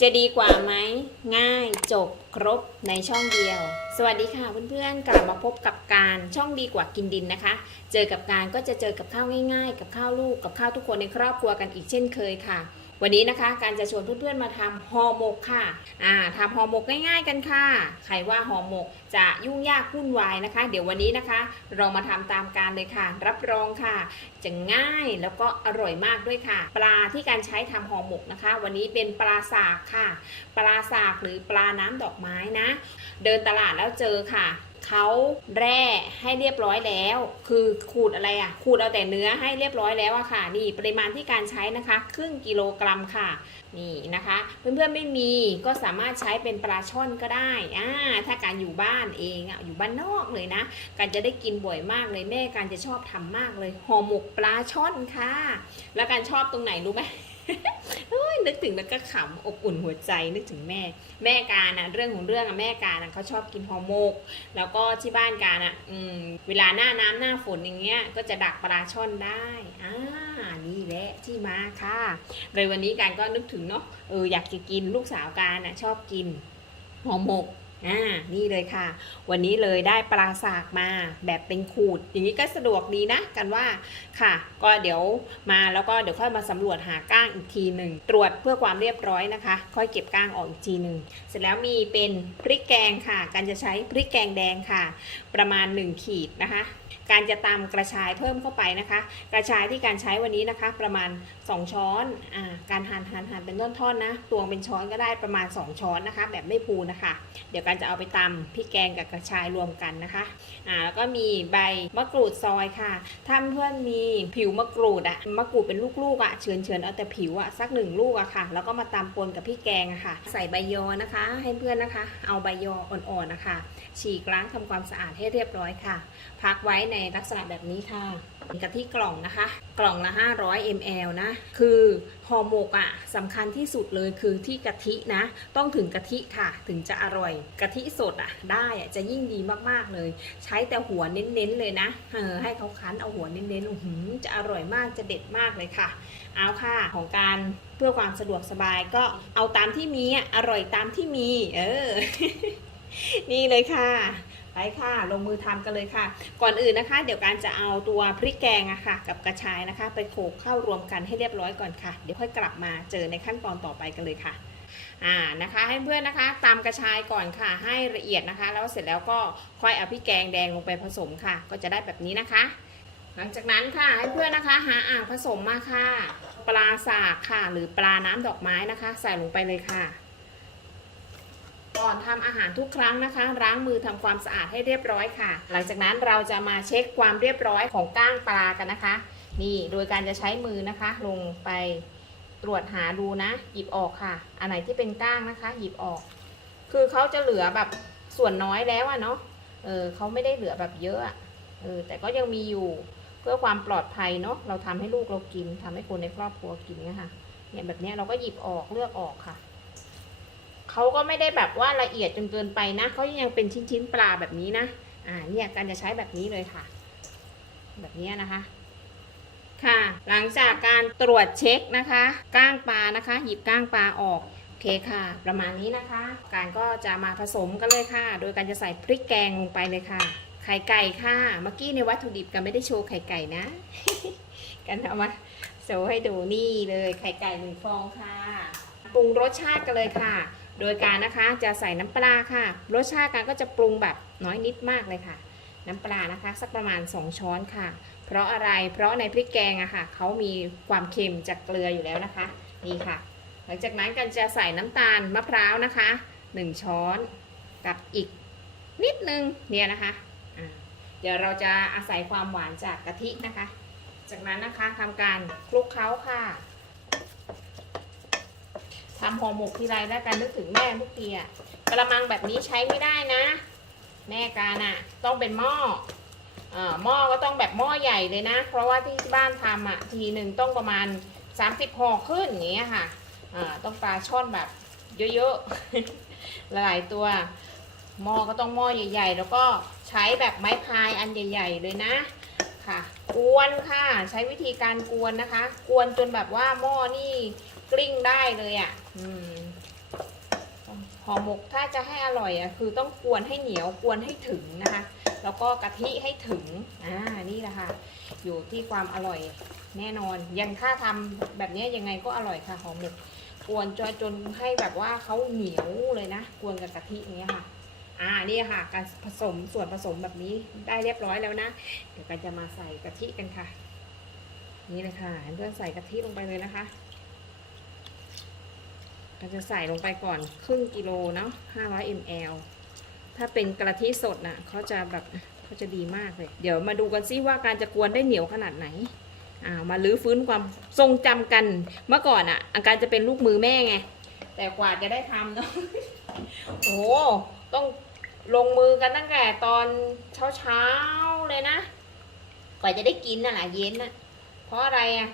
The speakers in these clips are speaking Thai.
จะดีกว่าไหมง่ายจบครบในช่องเดียว สวัสดีค่ะเพื่อนๆกลับมาพบกับการช่องดีกว่ากินดินนะคะ เจอกับการก็จะเจอกับข้าวง่ายๆ กับข้าวลูกกับข้าวทุกคนในครอบครัวกันอีกเช่นเคยค่ะ วันนี้นะคะ การจะชวนเพื่อนๆมาทำห่อหมกค่ะอ่าทำห่อหมกง่าย ๆ กันค่ะ ใครว่าห่อหมกจะยุ่งยากวุ่นวายนะคะ เดี๋ยววันนี้นะคะ เรามาทำตามการเลยค่ะ รับรองค่ะ จะง่ายแล้วก็อร่อยมากด้วยค่ะ ปลาที่การใช้ทำห่อหมกนะคะ วันนี้เป็นปลาสากค่ะ ปลาสากหรือปลาน้ำดอกไม้นะ เดินตลาดแล้วเจอค่ะ เขาแร่ให้เรียบร้อยแล้ว คือขูดอะไรอะ่ะ ขูดเอาแต่เนื้อให้เรียบร้อยแล้วอะค่ะ นี่ปริมาณที่การใช้นะคะครึ่งกิโลกรัมค่ะ นี่นะคะ เพื่อนๆไม่มีก็สามารถใช้เป็นปลาช่อนก็ได้อ่าถ้าการอยู่บ้านเองอะอยู่บ้านนอกเลยนะ การจะได้กินบ่อยมากเลยแม่การจะชอบทำมากเลยห่อหมกปลาช่อนค่ะ แล้วการชอบตรงไหนรู้ไหม นึกถึงแล้วก็ขำอบอุ่นหัวใจนึกถึงแม่ แม่การนะเรื่องของเรื่องอะแม่การนะเขาชอบกินหอหมก แล้วก็ที่บ้านการอะอืมเวลาหน้าน้ำหน้าฝนอย่างเงี้ยก็จะดักปลาช่อนได้อ่านี่แหละที่มาค่ะเลยวันนี้การก็นึกถึงเนาะเอออยากจะกินลูกสาวการอะชอบกินหอหมก อ่านี่เลยค่ะ วันนี้เลยได้ปลาสากมาแบบเป็นขูด อย่างนี้ก็สะดวกดีนะกันว่าค่ะ ก็เดี๋ยวมาแล้วก็เดี๋ยวค่อยมาสำรวจหาก้างอีกทีหนึ่งตรวจเพื่อความเรียบร้อยนะคะ ค่อยเก็บก้างออกอีกทีหนึ่งเสร็จแล้วมีเป็นพริกแกงค่ะ การจะใช้พริกแกงแดงค่ะ ประมาณ 1 ขีดนะคะ การจะตำกระชายเพิ่มเข้าไปนะคะ กระชายที่การใช้วันนี้นะคะ ประมาณ 2 ช้อนอการหั่นหั่นหั่นเป็นท่อนๆนะตวงเป็นช้อนก็ได้ประมาณ 2 ช้อนนะคะ แบบไม่พูนะคะ เดี๋ยวการจะเอาไปตำพริกแกงกับกระชายรวมกันนะคะอ่าแล้วก็มีใบมะกรูดซอยค่ะ ถ้าเพื่อนมีผิวมะกรูดอะมะกรูดเป็นลูกๆอะเฉือนเฉือนเอาแต่ผิวอะสักหนึ่งลูกอะค่ะ แล้วก็มาตำปนกับพริกแกงอะค่ะ ใส่ใบยอนะคะ ให้เพื่อนนะคะ เอาใบยออ่อนๆนะคะ ฉีกล้างทำความสะอาดให้เรียบร้อยค่ะ พักไว้ในลักษณะแบบนี้ค่ะกะทิกล่องนะคะ กล่องละ 500 ml นะ คือห่อหมกอะสำคัญที่สุดเลยคือที่กะทินะ ต้องถึงกะทิค่ะ ถึงจะอร่อย กะทิสดอะได้อะจะยิ่งดีมากๆเลย ใช้แต่หัวเน้นๆเลยนะเออให้เขาคั้นเอาหัวเน้นๆหือจะอร่อยมากจะเด็ดมากเลยค่ะ เอาค่ะของการเพื่อความสะดวกสบายก็เอาตามที่มีอร่อยตามที่มี เออ นี่เลยค่ะ ไปค่ะ ลงมือทำกันเลยค่ะ ก่อนอื่นนะคะ เดี๋ยวการจะเอาตัวพริกแกงอะค่ะ กับกระชายนะคะ ไปโขลกเข้ารวมกันให้เรียบร้อยก่อนค่ะ เดี๋ยวค่อยกลับมาเจอในขั้นตอนต่อไปกันเลยค่ะ อ่านะคะ ให้เพื่อนนะคะตามกระชายก่อนค่ะ ให้ละเอียดนะคะ แล้วเสร็จแล้วก็ค่อยเอาพริกแกงแดงลงไปผสมค่ะ ก็จะได้แบบนี้นะคะ หลังจากนั้นค่ะให้เพื่อนนะคะ หาอ่างผสมมาค่ะ ปลาสากค่ะ หรือปลาน้ำดอกไม้นะคะ ใส่ลงไปเลยค่ะ ก่อนทำอาหารทุกครั้งนะคะ ล้างมือทำความสะอาดให้เรียบร้อยค่ะ หลังจากนั้นเราจะมาเช็คความเรียบร้อยของก้างปลากันนะคะ นี่โดยการจะใช้มือนะคะ ลงไปตรวจหาดูนะ หยิบออกค่ะ อันไหนที่เป็นก้างนะคะ หยิบออก คือเขาจะเหลือแบบส่วนน้อยแล้วอะเนาะเออเขาไม่ได้เหลือแบบเยอะอะเออแต่ก็ยังมีอยู่เพื่อความปลอดภัยเนาะเราทำให้ลูกเรากินทำให้คนในครอบครัวกินเนี่ยค่ะเนี่ยแบบเนี้ยเราก็หยิบออกเลือกออกค่ะ เขาก็ไม่ได้แบบว่าละเอียดจนเกินไปนะเขายังเป็นชิ้นๆปลาแบบนี้นะอ่าเนี่ยการจะใช้แบบนี้เลยค่ะ แบบนี้นะคะค่ะ หลังจากการตรวจเช็คนะคะก้างปลานะคะ หยิบก้างปลาออกโอเคค่ะ ประมาณนี้นะคะ การก็จะมาผสมกันเลยค่ะ โดยการจะใส่พริกแกงลงไปเลยค่ะ ไข่ไก่ค่ะเมื่อกี้ในวัตถุดิบกันไม่ได้โชว์ไข่ไก่นะ กันเอามาโชว์ให้ดูนี่เลยไข่ไก่หนึ่งฟองค่ะปรุงรสชาติกันเลยค่ะ โดยการนะคะจะใส่น้ำปลาค่ะ รสชาติการก็จะปรุงแบบน้อยนิดมากเลยค่ะ น้ำปลานะคะ สักประมาณ 2 ช้อนค่ะ เพราะอะไรเพราะในพริกแกงอะค่ะเขามีความเค็มจากเกลืออยู่แล้วนะคะ นี่ค่ะ หลังจากนั้นกันจะใส่น้ำตาลมะพร้าวนะคะ 1 ช้อนกับอีกนิดนึงเนี่ยนะคะเดี๋ยวเราจะอาศัยความหวานจากกะทินะคะ จากนั้นนะคะทำการคลุกเคล้าค่ะ ทำห่อหมกทีไรแล้วกันนึกถึงแม่ทุกทีอะกระมังแบบนี้ใช้ไม่ได้นะ แม่การอะต้องเป็นหม้ออหม้อก็ต้องแบบหม้อใหญ่เลยนะ เพราะว่าที่บ้านทำอะทีหนึ่งต้องประมาณ 30ห่อขึ้นอย่างเงี้ยค่ะต้องปลาช่อนแบบเยอะๆ หลายตัวหม้อก็ต้องหม้อใหญ่ ๆ แล้วก็ใช้แบบไม้พายอันใหญ่ ๆ เลยนะค่ะ กวนค่ะ ใช้วิธีการกวนนะคะ กวนจนแบบว่าหม้อนี่ กลิ้งได้เลยอะ่ะอืมห่อหมกถ้าจะให้อร่อยอะคือต้องกวนให้เหนียวกวนให้ถึงนะคะ แล้วก็กะทิให้ถึงอ่านี่แหละค่ะ อยู่ที่ความอร่อยแน่นอนยังถ้าทำแบบนี้ยังไงก็อร่อยค่ะห่อหมกกวนจนจนให้แบบว่าเขาเหนียวเลยนะกวนกับกะทิอย่างเงี้ยค่ะอ่านี่ค่ะ การผสมส่วนผสมแบบนี้ได้เรียบร้อยแล้วนะ เดี๋ยวกันจะมาใส่กะทิกันค่ะ นี่เลยค่ะเพื่อนใส่กะทิลงไปเลยนะคะ เราจะใส่ลงไปก่อนครึ่งกิโลเนาะ500 ml ถ้าเป็นกะทิสดน่ะเขาจะแบบเขาจะดีมากเลย เดี๋ยวมาดูกันซิว่าการจะกวนได้เหนียวขนาดไหนอ่ามาลื้อฟื้นความทรงจำกันเมื่อก่อนอะ อาการจะเป็นลูกมือแม่ไง แต่กว่าจะได้ทำเนาะโอ้โหต้องลงมือกันตั้งแต่ตอนเช้าๆเลยนะ กว่าจะได้กินน่ะหละเย็นน่ะ เพราะอะไรอะ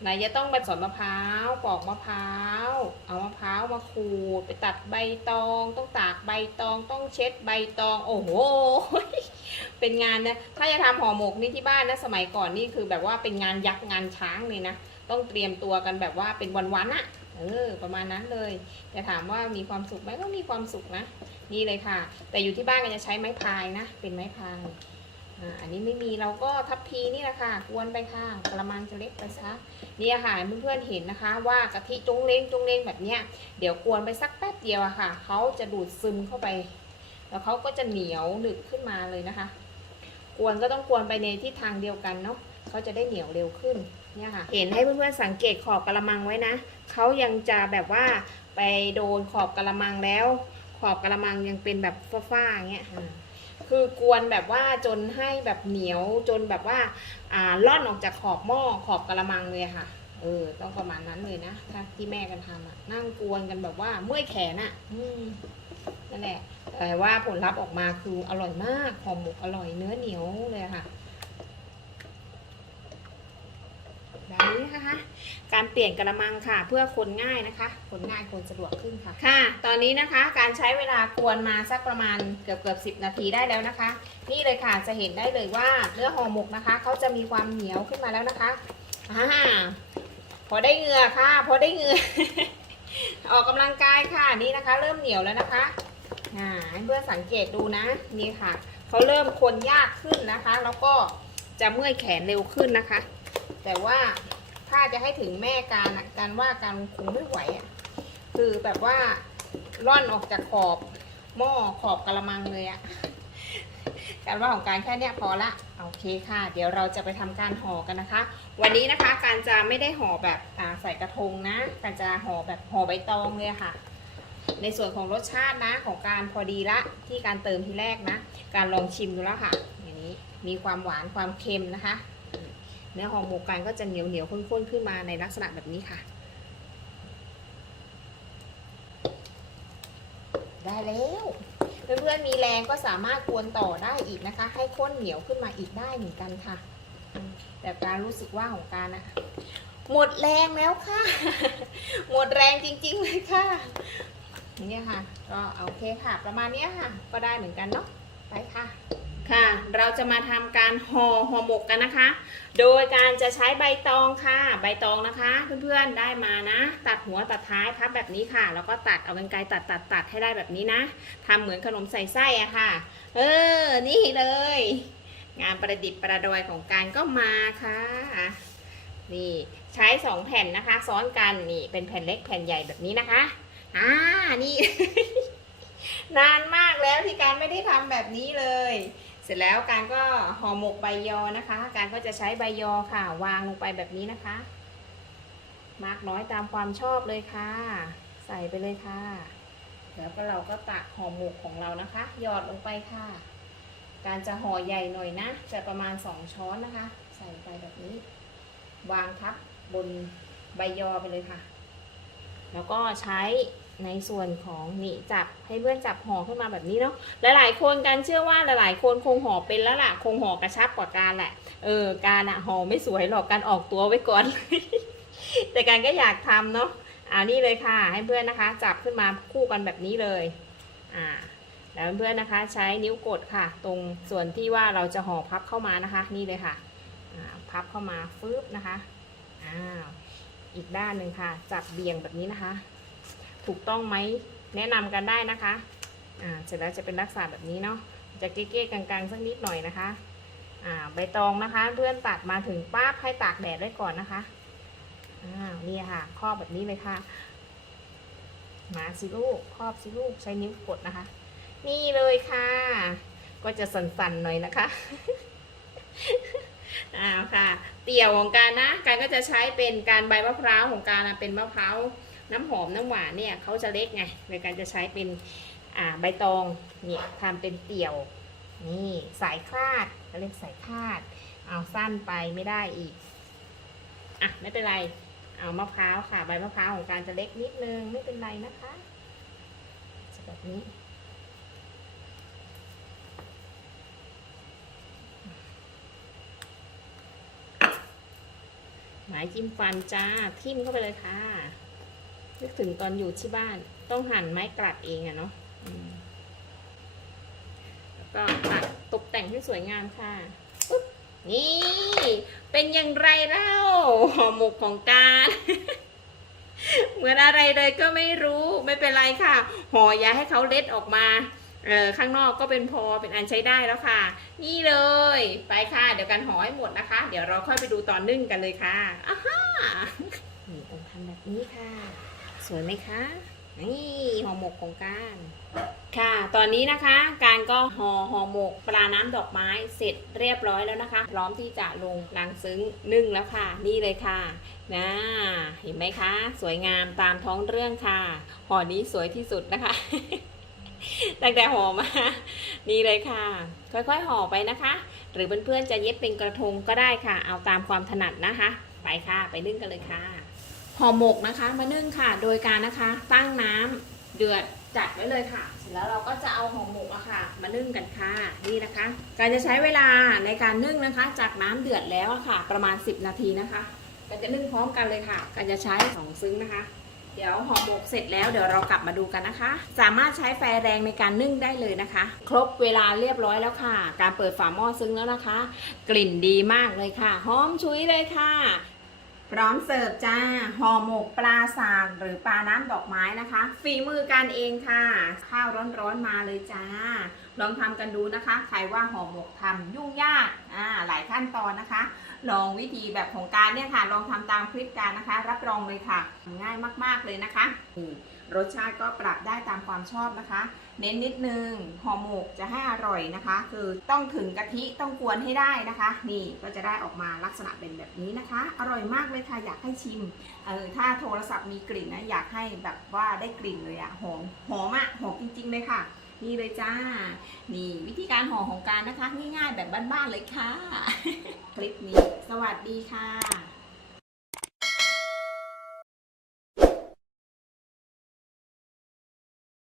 ไหนจะต้องไปสอนมะพร้าวปอกมะพร้าว เอามะพร้าวมาขูดไปตัดใบตอง ต้องตากใบตอง ต้องเช็ดใบตอง โอ้โห เป็นงานนะ ถ้าจะทำห่อหมกนี่ที่บ้านนะสมัยก่อนนี่คือแบบว่าเป็นงานยักษ์งานช้างเลยนะ ต้องเตรียมตัวกันแบบว่าเป็นวันๆอะเออประมาณนั้นเลยจะถามว่ามีความสุขไหมก็มีความสุขนะ นี่เลยค่ะ แต่อยู่ที่บ้านก็จะใช้ไม้พายนะ เป็นไม้พาย อันนี้ไม่มีเราก็ทับพีนี่แหละค่ะกวนไปค่ะกระมังจะเล็กไปซะเนี่ยค่ะเพื่อนๆเห็นนะคะ ว่ากะทิจงเล้งจงเล้งแบบเนี้ยเดี๋ยวกวนไปสักแป๊บเดียวอะค่ะเขาจะดูดซึมเข้าไป แล้วเขาก็จะเหนียวหนึบขึ้นมาเลยนะคะ กวนก็ต้องกวนไปในทิศทางเดียวกันเนาะเขาจะได้เหนียวเร็วขึ้นเนี่ยค่ะ เห็นให้เพื่อนๆสังเกตขอบกระมังไว้นะเขายังจะแบบว่าไปโดนขอบกระมังแล้ว ขอบกระมังยังเป็นแบบฝ้าๆอย่างเงี้ย คือกวนแบบว่าจนให้แบบเหนียวจนแบบว่าอ่าล่อนออกจากขอบหม้อขอบกระมังเลยค่ะ เออ ต้องประมาณนั้นเลยนะถ้าที่แม่กันทำอะนั่งกวนกันแบบว่าเมื่อยแขนอะอืมนั่นแหละแต่ว่าผลลัพธ์ออกมาคืออร่อยมากหอมหมกอร่อยเนื้อเหนียวเลยค่ะ แบบนี้นะคะ การเปลี่ยนกระมังค่ะ เพื่อคนง่ายนะคะ คนง่ายคนสะดวกขึ้นค่ะ ค่ะ ตอนนี้นะคะการใช้เวลากวนมาสักประมาณเกือบเกือบสินาทีได้แล้วนะคะ นี่เลยค่ะจะเห็นได้เลยว่าเนื้อห่อหมกนะคะเขาจะมีความเหนียวขึ้นมาแล้วนะคะอ่าพอได้เหงื่อค่ะ พอได้เหงื่อออกกำลังกายค่ะนี่นะคะ เริ่มเหนียวแล้วนะคะอ่าให้เพื่อนสังเกตดูนะนี่ค่ะเขาเริ่มคนยากขึ้นนะคะ แล้วก็จะเมื่อยแขนเร็วขึ้นนะคะ แต่ว่า ถ้าจะให้ถึงแม่การอะการว่าการคงไม่ไหวอะคือแบบว่าร่อนออกจากขอบหม้อขอบกระมังเลยอะการว่าของการแค่เนี้ยพอละโอเคค่ะ เดี๋ยวเราจะไปทำการห่อกันนะคะ วันนี้นะคะการจะไม่ได้ห่อแบบใส่กระทงนะ การจะห่อแบบห่อใบตองเลยค่ะ ในส่วนของรสชาตินะของการพอดีละที่การเติมทีแรกนะ การลองชิมดูแล้วค่ะ อย่างนี้มีความหวานความเค็มนะคะ เนื้อห่อหมกกันก็จะเหนียวเหนียวข้นๆขึ้นมาในลักษณะแบบนี้ค่ะ ได้แล้วเพื่อนๆมีแรงก็สามารถกวนต่อได้อีกนะคะ ให้ข้นเหนียวขึ้นมาอีกได้เหมือนกันค่ะแต่การรู้สึกว่าของการอะหมดแรงแล้วค่ะ หมดแรงจริงๆเลยค่ะเนี่ยค่ะ ก็โอเคค่ะ ประมาณนี้ค่ะ ก็ได้เหมือนกันเนาะไปค่ะ ค่ะ เราจะมาทำการห่อห่อหมกกันนะคะ โดยการจะใช้ใบตองค่ะ ใบตองนะคะ เพื่อนๆได้มานะ ตัดหัวตัดท้ายพับแบบนี้ค่ะ แล้วก็ตัดเอากรรไกรตัดตัดตัดให้ได้แบบนี้นะทำเหมือนขนมใส่ไส้อะค่ะ เออ นี่เลย งานประดิษฐ์ประดอยของการก็มาค่ะ นี่ใช้สองแผ่นนะคะ ซ้อนกันนี่เป็นแผ่นเล็กแผ่นใหญ่แบบนี้นะคะอ่านี่นานมากแล้วที่การไม่ได้ทำแบบนี้เลย ร็จแล้วการก็ห่อหมกใบยอนะคะ การก็จะใช้ใบยอค่ะ วางลงไปแบบนี้นะคะ มากน้อยตามความชอบเลยค่ะ ใส่ไปเลยค่ะ แล้วก็เราก็ตักห่อหมกของเรานะคะ หยอดลงไปค่ะ การจะห่อใหญ่หน่อยนะ จะประมาณสองช้อนนะคะ ใส่ไปแบบนี้ วางทับบนใบยอไปเลยค่ะ แล้วก็ใช้ ในส่วนของนี่จับให้เพื่อนจับห่อขึ้นมาแบบนี้เนาะหลายๆคนกันเชื่อว่าหลายๆคนคงห่อเป็นแล้วล่ะ คงห่อกระชับกว่าการแหละ เออการอะห่อไม่สวยหรอกการออกตัวไว้ก่อน แต่การก็อยากทำเนาะอ่านี่เลยค่ะ ให้เพื่อนนะคะ จับขึ้นมาคู่กันแบบนี้เลยอ่าแล้วเพื่อนนะคะ ใช้นิ้วกดค่ะ ตรงส่วนที่ว่าเราจะห่อพับเข้ามานะคะ นี่เลยค่ะพับเข้ามาฟึบนะคะอ้าวอีกด้านหนึ่งค่ะ จับเบี่ยงแบบนี้นะคะ ถูกต้องไหมแนะนำกันได้นะคะอ่าเสร็จแล้วจะเป็นลักษณะแบบนี้เนาะจะเก๊ๆกลางๆสักนิดหน่อยนะคะอ่าใบตองนะคะ เพื่อนตัดมาถึงปั๊บให้ตากแดดไว้ก่อนนะคะอ่านี่ค่ะครอบแบบนี้เลยค่ะมาสิลูกครอบสิลูกใช้นิ้วกดนะคะ นี่เลยค่ะ ก็จะสั่นๆหน่อยนะคะอ้าวค่ะ เตี่ยวของการนะ การก็จะใช้เป็นการใบมะพร้าวของการเป็นมะพร้าว น้ำหอมน้ำหวานเนี่ยเขาจะเล็กไงโดยการจะใช้เป็นใบตองเนี่ยทำเป็นเตี่ยวนี่สายคลาดเขาเรียกสายคลาด เอาสั้นไปไม่ได้อีกอะไม่เป็นไร เอามะพร้าวค่ะ ใบมะพร้าวของการจะเล็กนิดนึงไม่เป็นไรนะคะจะแบบนี้หมายจิ้มฟันจ้า ทิ่มเข้าไปเลยค่ะ นึกถึงตอนอยู่ที่บ้าน ต้องหั่นไม้กลัดเองอะเนาะแล้วก็ตัดตกแต่งให้สวยงามค่ะ นี่ เป็นอย่างไรเล่าห่อหมกของการ เหมือนอะไรเลยก็ไม่รู้ไม่เป็นไรค่ะ ห่ออย่าให้เขาเล็ดออกมาเออข้างนอกก็เป็นพอเป็นอันใช้ได้แล้วค่ะ นี่เลย ไปค่ะ เดี๋ยวกันห่อให้หมดนะคะ เดี๋ยวเราค่อยไปดูตอนนึ่งกันเลยค่ะอ้าฮ่านี่ต้องทำแบบนี้ค่ะ สวยไหมคะ นี่ห่อหมกของการ ค่ะ ตอนนี้นะคะ การก็ห่อห่อหมกปลาน้ำดอกไม้เสร็จเรียบร้อยแล้วนะคะ พร้อมที่จะลงลังซึ้งนึ่งแล้วค่ะ นี่เลยค่ะนะเห็นไหมคะ สวยงามตามท้องเรื่องค่ะ ห่อนี้สวยที่สุดนะคะตั้งแต่ห่อมา นี่เลยค่ะ ค่อยๆห่อไปนะคะ หรือเพื่อนๆจะเย็บเป็นกระทงก็ได้ค่ะ เอาตามความถนัดนะคะ ไปค่ะ ไปนึ่งกันเลยค่ะ ห่อหมกนะคะ มานึ่งค่ะ โดยการนะคะ ตั้งน้ำเดือดจัดไว้เลยค่ะ เสร็จแล้วเราก็จะเอาห่อหมกอะค่ะ มานึ่งกันค่ะนี่นะคะ การจะใช้เวลาในการนึ่งนะคะ จากน้ำเดือดแล้วอะค่ะ ประมาณ 10 นาทีนะคะการจะนึ่งพร้อมกันเลยค่ะการจะใช้สองซึ้งนะคะ เดี๋ยวห่อหมกเสร็จแล้วเดี๋ยวเรากลับมาดูกันนะคะ สามารถใช้ไฟแรงในการนึ่งได้เลยนะคะ ครบเวลาเรียบร้อยแล้วค่ะ การเปิดฝาหม้อซึ้งแล้วนะคะ กลิ่นดีมากเลยค่ะหอมชุยเลยค่ะ พร้อมเสิร์ฟจ้าห่อหมกปลาสากหรือปลาน้ำดอกไม้นะคะ ฝีมือกันเองค่ะ ข้าวร้อนๆมาเลยจ้า ลองทำกันดูนะคะ ใครว่าห่อหมกทำยุ่งยากอ่าหลายขั้นตอนนะคะ ลองวิธีแบบของการเนี่ยค่ะ ลองทำตามคลิปการนะคะ รับรองเลยค่ะ ง่ายมากๆเลยนะคะ รสชาติก็ปรับได้ตามความชอบนะคะ เน้นนิดนึงห่อหมกจะให้อร่อยนะคะ คือต้องถึงกะทิต้องกวนให้ได้นะคะ นี่ก็จะได้ออกมาลักษณะเป็นแบบนี้นะคะ อร่อยมากเลยค่ะอยากให้ชิมเออถ้าโทรศัพท์มีกลิ่นนะอยากให้แบบว่าได้กลิ่นเลยอะหอมหอมอะหอมจริง ๆ เลยค่ะนี่เลยจ้า นี่วิธีการห่อของการนะคะ ง่ายๆแบบบ้านๆเลยค่ะ คลิปนี้ สวัสดีค่ะ